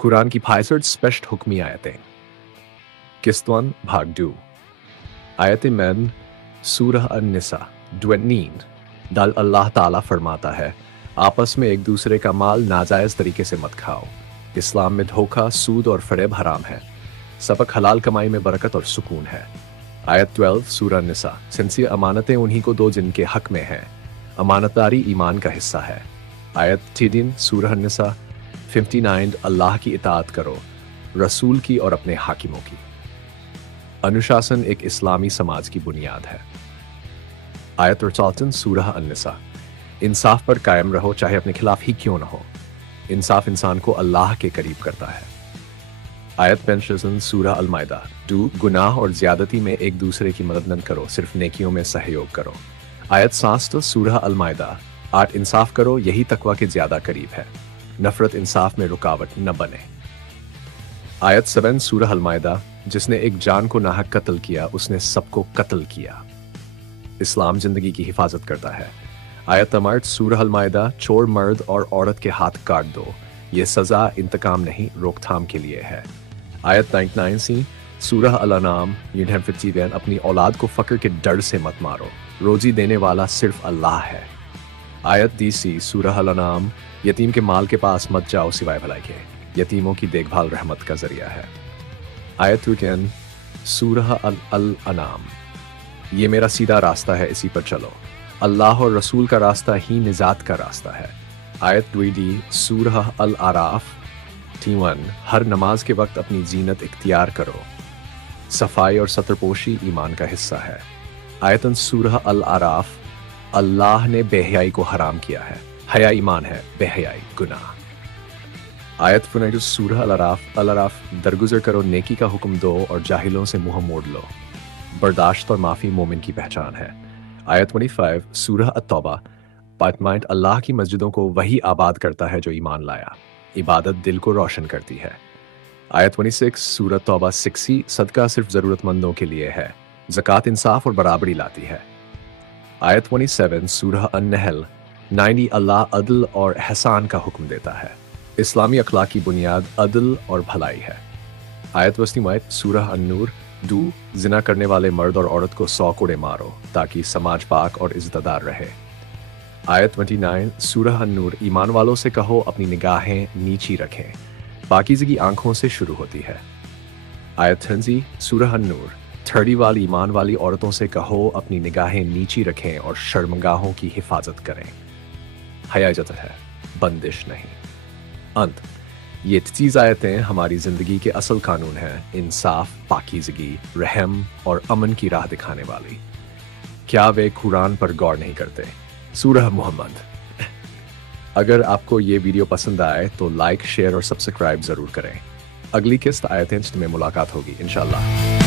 कुरान की 65 स्पष्ट हुक्मी आयतें। किस्त 1 भाग 2 आयत मैन सूरह अन-निसा 29 दल अल्लाह ताला फरमाता है, आपस में एक दूसरे का माल नाजायज़ तरीके से मत खाओ। इस्लाम में धोखा, सूद और फरेब हराम है। सबक हलाल कमाई में बरकत और सुकून है। आयत 12 सूरह निसा सिंसियर अमानतें उन्हीं को दो जिनके हक में है। अमानतदारी ईमान का हिस्सा है। आयत 13 सूरह निसा 59 अल्लाह की इताअत करो, रसूल की और अपने हाकिमों की। अनुशासन एक इस्लामी समाज की बुनियाद है। आयत 14 सूरह अन-निसा इंसाफ पर कायम रहो, चाहे अपने खिलाफ ही क्यों न हो। इंसाफ इंसान को अल्लाह के करीब करता है। आयत 65 सूरह अल-माइदा 2 गुनाह और ज्यादती में एक दूसरे की मदद न करो, सिर्फ नेकियों में सहयोग करो। आयत 67 सूरह अल-माइदा 8 इंसाफ करो, यही तकवा के ज्यादा करीब है। नफरत इंसाफ में रुकावट न बने। आयत 7 सूरह अल-माइदा जिसने एक जान को नाहक कत्ल किया, उसने सबको कत्ल किया। इस्लाम जिंदगी की हिफाजत करता है। आयत 8 सूरह अल-माइदा चोर मर्द और औरत के हाथ काट दो, ये सजा इंतकाम नहीं रोकथाम के लिए है। आयत 99 सूरह अल-अनाम यूनिट 51 अपनी औलाद को फक्र के डर से मत मारो, रोजी देने वाला सिर्फ अल्लाह है। आयत 30 सूरह अल-अनाम यतीम के माल के पास मत जाओ सिवाय भलाई के, यतीमों की देखभाल रहमत का जरिया है। आयत 10 सूरह अल-अनाम ये मेरा सीधा रास्ता है, इसी पर चलो। अल्लाह और रसूल का रास्ता ही निजात का रास्ता है। आयत 20 सूरह अल-आराफ 31 हर नमाज के वक्त अपनी जीनत इख्तियार करो। सफाई और सतरपोशी ईमान का हिस्सा है। आयतन सूरह अल-आराफ अल्लाह ने बेहयाई को हराम किया है। हया ईमान है, बेहयाई गुनाह। आयत 19 सूरह अल-आराफ दरगुजर करो, नेकी का हुक्म दो और जाहिलों से मुंह मोड़ लो। बर्दाश्त और माफी मोमिन की पहचान है। आयत 25 सूरह अत-तौबा पायतमाइंड अल्लाह की मस्जिदों को वही आबाद करता है जो ईमान लाया। इबादत दिल को रोशन करती है। आयत 26 सूरह तौबा 60 सदका सिर्फ जरूरतमंदों के लिए है। ज़कात इंसाफ और बराबरी लाती है। आयत 27 सूरह अन-नहल 90 अल्लाह अदल और एहसान का हुक्म देता है। इस्लामी अखलाक की बुनियाद अदल और भलाई है। आयत 28 सूरह अन-नूर 2 जिना करने वाले मर्द और औरत को 100 कोड़े मारो ताकि समाज पाक और इज्जतदार रहे। आयत 29 सूरह अन-नूर ईमान वालों से कहो अपनी निगाहें नीची रखें, पाकीज़गी आंखों से शुरू होती है। आयत 30 सूरह अन-नूर 30 वाली ईमान वाली औरतों से कहो अपनी निगाहें नीची रखें और शर्मगाहों की हिफाजत करें। हया इज्जत है, बंदिश नहीं। अंत ये 30 आयतें हमारी जिंदगी के असल कानून हैं, इंसाफ, पाकीज़गी, रहम और अमन की राह दिखाने वाली। क्या वे कुरान पर गौर नहीं करते? सूरह मोहम्मद। अगर आपको ये वीडियो पसंद आए तो लाइक, शेयर और सब्सक्राइब जरूर करें। अगली किस्त आयतें में मुलाकात होगी इंशाल्लाह।